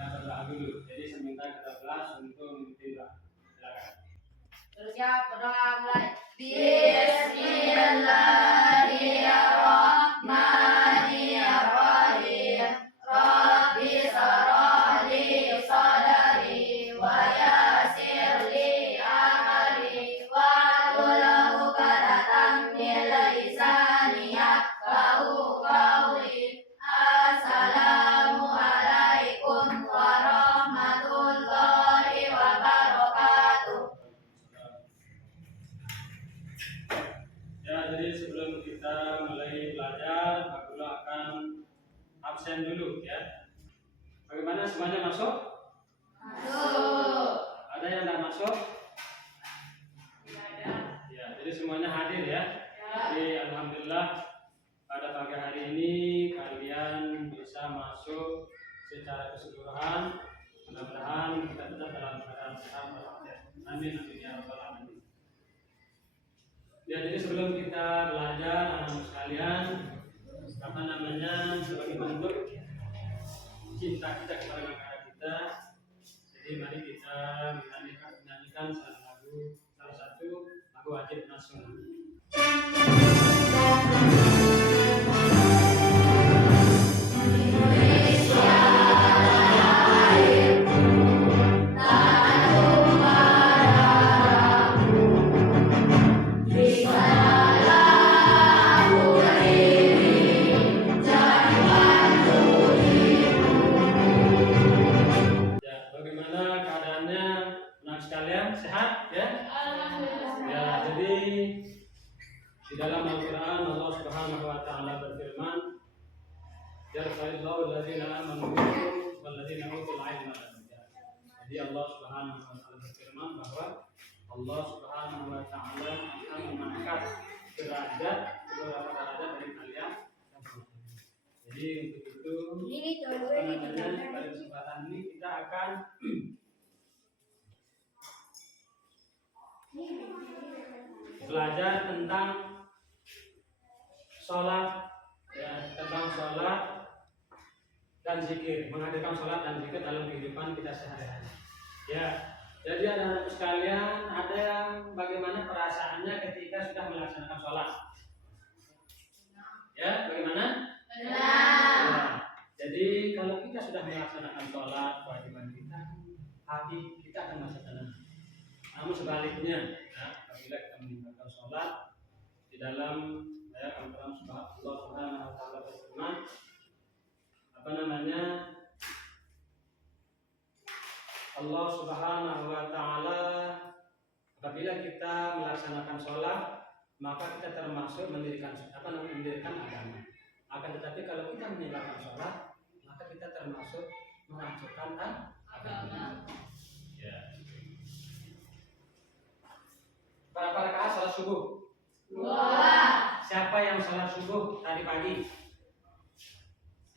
kita berdoa dulu. Jadi sementara kita kelas untuk memimpin doa. Silakan. Terus ya, berdoa mulai. Bismillahirrahmanirrahim. Rabbi shrah li sadri wa yassir li amri wahlul 'uqdatam min lisani yafqahu qawli. Assalamu alaikum warahmatullahi wabarakatuh. Ya, jadi sebelum kita mulai belajar, Pak Guru akan absen dulu ya. Bagaimana, semuanya masuk? Masuk. Ada yang tidak masuk? Ya, jadi semuanya hadir ya. Jadi alhamdulillah pada pagi hari ini kalian bisa masuk secara keseluruhan. Mudah-mudahan kita tetap dalam keadaan sehat walafiat. Amin amin ya rabbal alamin. Ya, jadi sebelum kita belajar anak-anak sekalian, sebagai bentuk cinta kita kepada negara kita, jadi mari kita menyanyikan salah satu lagu wajib nasional. Di dalam Al-Quran Allah Subhanahu wa Ta'ala berfirman, "Yarfa'illahu alladzina amanu minkum walladzina utul 'ilma darajat." Jadi Allah Subhanahu wa Ta'ala berfirman bahwa Allah Subhanahu wa Ta'ala akan mengangkat derajat beberapa derajat dari kalian. Jadi untuk itu pada kesempatan ini kita akan belajar tentang sholat, ya, tentang sholat dan zikir, menghadirkan sholat dan zikir dalam kehidupan kita sehari-hari. Ya, jadi anak-anak sekalian, ada yang bagaimana perasaannya ketika sudah melaksanakan sholat? Ya, bagaimana? Ya, jadi kalau kita sudah melaksanakan sholat, kewajiban kita, hati kita akan merasa tenang. Namun sebaliknya, ya, apabila kita meninggalkan sholat di dalam Al-Quran Allah Subhanahu wa Ta'ala berfirman, Allah Subhanahu wa Ta'ala apabila kita melaksanakan sholat maka kita termasuk mendirikan agama. Akan tetapi kalau kita meninggalkan sholat maka kita termasuk menghancurkan agama. Ya. Berapa rakaat sholat subuh? 2. Siapa yang sholat subuh tadi pagi?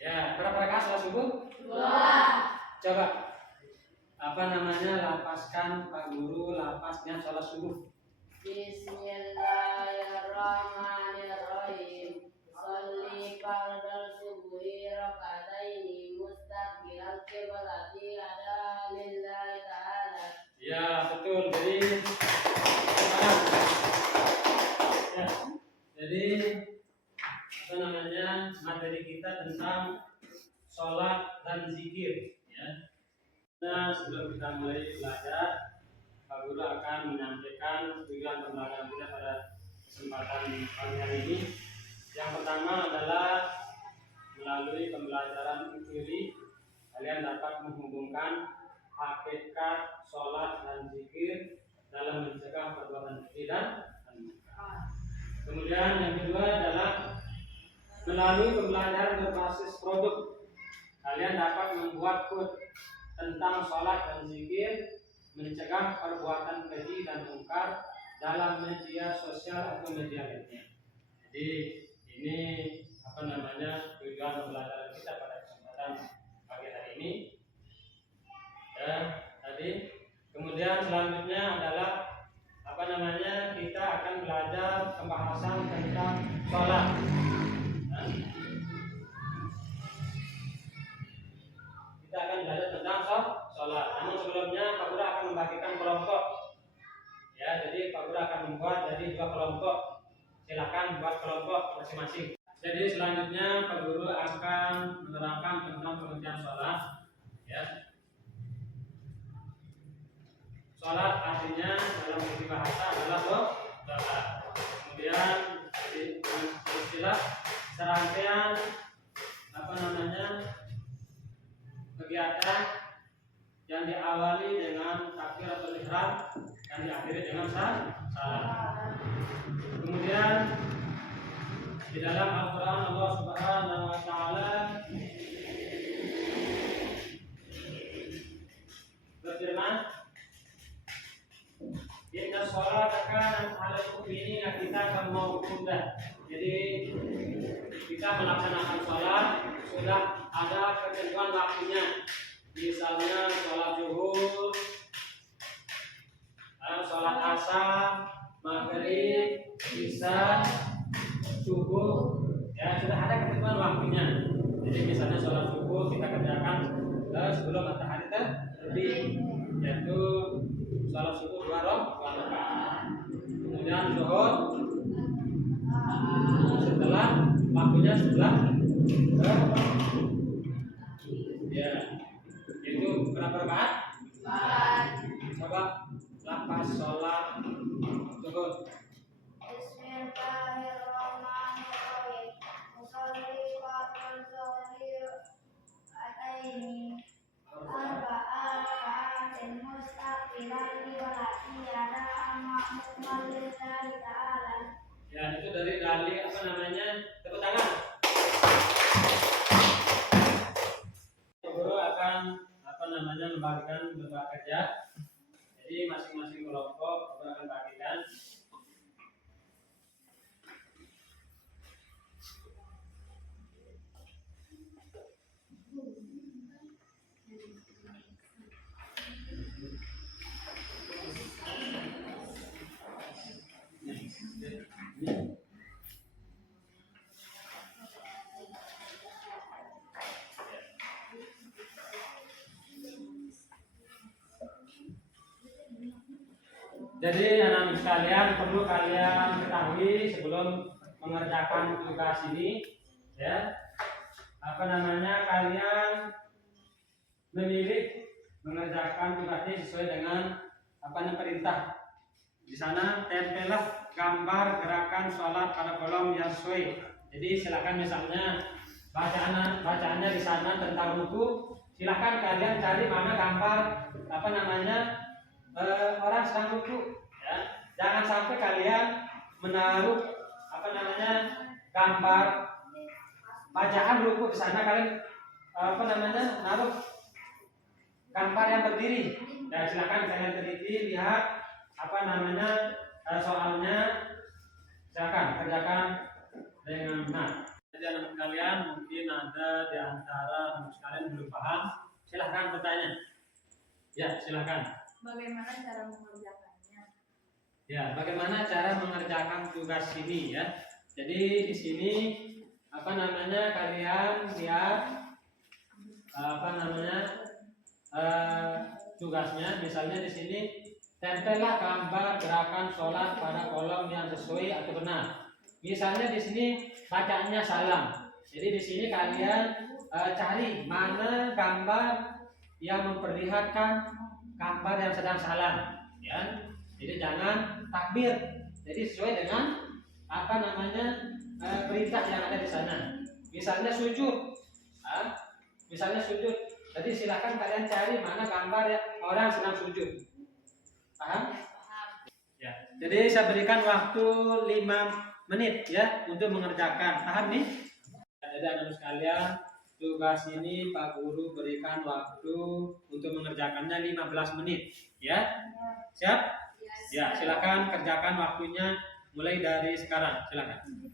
Ya, berapa rakaat sholat subuh? 2. Coba, lapaskan Pak Guru, lapas niat sholat subuh. Bismillahirrahmanirrahim. Sholli fardal subuhi raka'ataini mustaqbilal qiblati ada lillahi ta'ala. Ya, betul. Jadi materi kita tentang sholat dan zikir ya. Nah, sebelum kita mulai belajar, Pak Guru akan menyampaikan tujuan pembelajaran kita pada kesempatan pagi hari ini. Yang pertama adalah melalui pembelajaran ini kalian dapat menghubungkan hakikat sholat dan zikir dalam mencegah perbuatan keji dan munkar. Kemudian yang kedua adalah melalui pembelajaran berbasis produk kalian dapat membuat quote tentang sholat dan zikir mencegah perbuatan keji dan munkar dalam media sosial atau media lainnya. Jadi ini tujuan pembelajaran kita pada kesempatan pagi hari ini. Ya, tadi kemudian selanjutnya adalah kita akan belajar pembahasan tentang sholat. Kita akan belajar tentang membagikan kelompok. Ya, jadi Pak Guru akan membuat jadi 2 kelompok. Silakan buat kelompok masing-masing. Jadi selanjutnya Pak Guru akan menerangkan tentang pengertian sholat. Ya. Sholat artinya dalam segi bahasa adalah doa. Kemudian istilah serangkaian kegiatan yang diawali dengan takbir atau ihram dan diakhiri dengan salam. Kemudian di dalam Al-Quran Allah Subhanahu wa Ta'ala berfirman, "Inna sholata kanat 'alal mu'minina kitaban mawquta." Jadi kita melaksanakan sholat sudah ada ketentuan waktunya. Misalnya sholat zuhur, sholat asar, maghrib, isya, subuh, ya sudah ada ketentuan waktunya. Jadi misalnya sholat subuh kita kerjakan sebelum matahari terbit, yaitu sholat subuh 2 rakaat. Kemudian zuhur setelah waktunya setelah ya itu berapa rakaat? 4. Coba lapas sholat zuhur. Bismillahirrahmanirrahim. Musalli fardhu zuhri ataini arba'a raka'atin mustaqbilan qiblati ada ma'muman lillahi ta'ala. Ya, itu dari dalil apa namanya? Tepuk tangan. Guru akan membagikan beberapa kerja. Jadi masing-masing kelompok guru akan bagikan. Jadi anak-anak sekalian perlu kalian ketahui sebelum mengerjakan tugas ini, ya, kalian memilih mengerjakan tugas ini sesuai dengan perintah. Di sana tempellah gambar gerakan sholat pada kolom yang sesuai. Jadi silakan misalnya bacaannya di sana tentang ruku, silakan kalian cari mana gambar orang sedang ruku, ya. Jangan sampai kalian menaruh gambar bacaan ruku di sana, kalian naruh gambar yang berdiri. Ya, silakan kalian teliti lihat soalnya, silakan kerjakan dengan benar. Jadi anak kalian mungkin ada di antara anak kalian belum paham, silakan bertanya. Ya, silakan. Bagaimana cara mengerjakannya? Ya, bagaimana cara mengerjakan tugas ini, ya? Jadi di sini kalian lihat tugasnya. Misalnya di sini tempellah gambar gerakan sholat pada kolom yang sesuai atau benar. Misalnya di sini bacaannya salam. Jadi di sini kalian cari mana gambar yang memperlihatkan gambar yang sedang salam, ya. Jadi jangan takbir. Jadi sesuai dengan perintah yang ada di sana. Misalnya sujud, Jadi silakan kalian cari mana gambar orang sedang sujud. Paham? Ya. Jadi saya berikan waktu 5 menit, ya, untuk mengerjakan. Paham nih? Jadi anak sekalian, tugas ini Pak Guru berikan waktu untuk mengerjakannya 15 menit, ya. Siap? Ya, silakan kerjakan waktunya mulai dari sekarang. Silakan.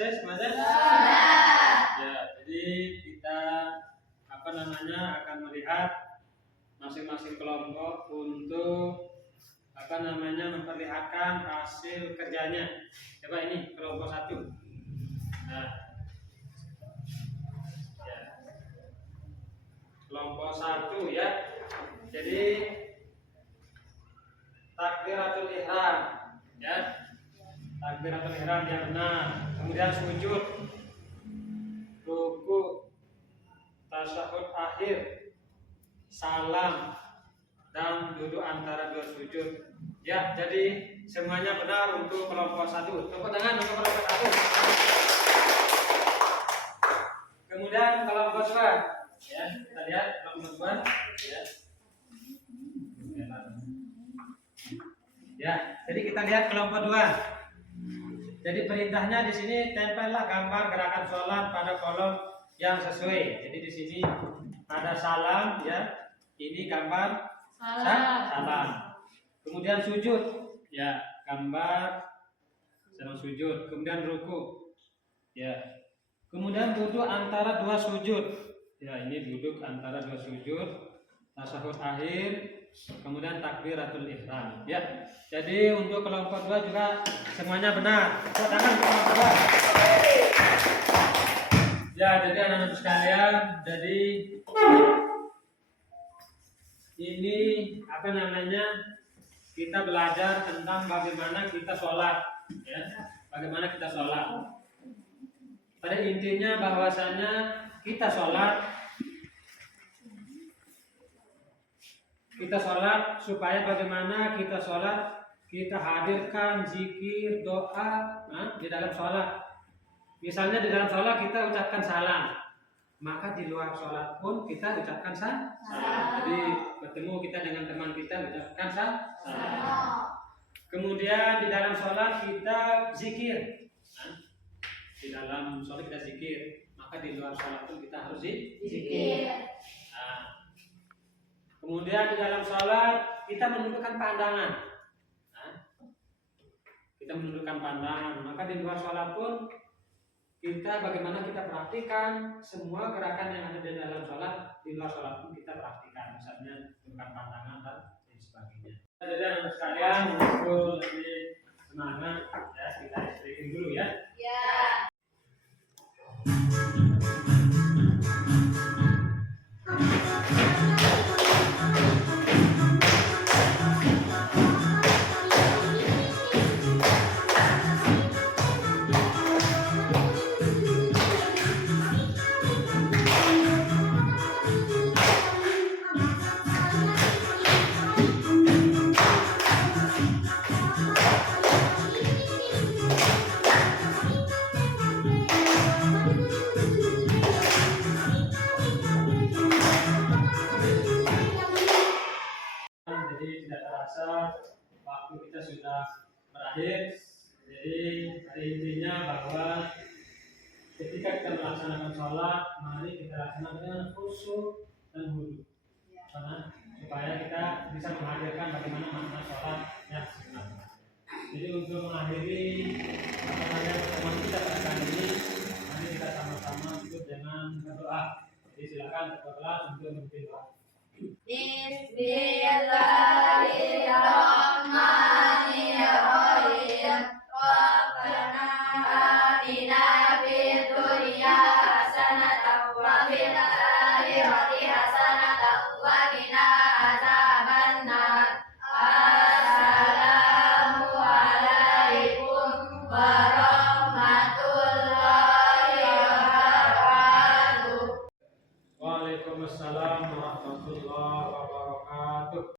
Selesai semuanya? Sudah. Ya, jadi kita akan melihat masing-masing kelompok untuk memperlihatkan hasil kerjanya. Coba ini kelompok 1. Nah, ya. Kelompok 1 ya. Jadi takbiratul ihram ya. Takbiratul ihram yang benar. Kemudian sujud, ruku, tasyahud akhir, salam, dan duduk antara dua sujud. Ya, jadi semuanya benar untuk kelompok 1. Tepuk tangan untuk kelompok 1. Kemudian kelompok 2. Ya, kita lihat kelompok 2. Ya. Ya, jadi kita lihat kelompok 2. Jadi perintahnya di sini tempellah gambar gerakan sholat pada kolom yang sesuai. Jadi di sini ada salam ya. Ini gambar salam. Kemudian sujud ya, gambar sedang sujud. Kemudian ruku ya. Kemudian duduk antara dua sujud. Ya, ini duduk antara dua sujud. Tasyahud akhir, kemudian takbiratul ihram ya. Jadi untuk kelompok 2 juga semuanya benar. Tepuk tangan untuk kelompok 2. Ya, jadi anak-anak sekalian, jadi ini kita belajar tentang bagaimana kita sholat ya. Bagaimana kita sholat. Pada intinya bahwasanya kita sholat supaya bagaimana kita sholat, kita hadirkan zikir, doa di dalam sholat. Misalnya di dalam sholat kita ucapkan salam, maka di luar sholat pun kita ucapkan salam. Jadi bertemu kita dengan teman kita ucapkan salam. Kemudian di dalam sholat kita zikir. Di dalam sholat kita zikir, maka di luar sholat pun kita harus zikir. Kemudian di dalam sholat kita menundukkan pandangan. Maka di luar sholat pun bagaimana kita praktikan semua gerakan yang ada di dalam sholat, di luar sholat pun kita praktikan. Misalnya menundukkan pandangan dan lain sebagainya. Jadi anak sekalian untuk lebih semangat ya, kita istrikan dulu ya. Ya. Jadi tidak terasa waktu kita sudah berakhir. Jadi intinya bahwa ketika kita melaksanakan sholat, mari kita laksanakan dengan khusyuk dan hudu, supaya kita bisa menghadirkan bagaimana makna sholat yang sebenarnya. Jadi untuk mengakhiri pertemuan kita pada kali ini, mari kita sama-sama ikut dengan berdoa. Jadi silakan berdoa untuk memimpin doa. Bismillahirrahmanirrahim.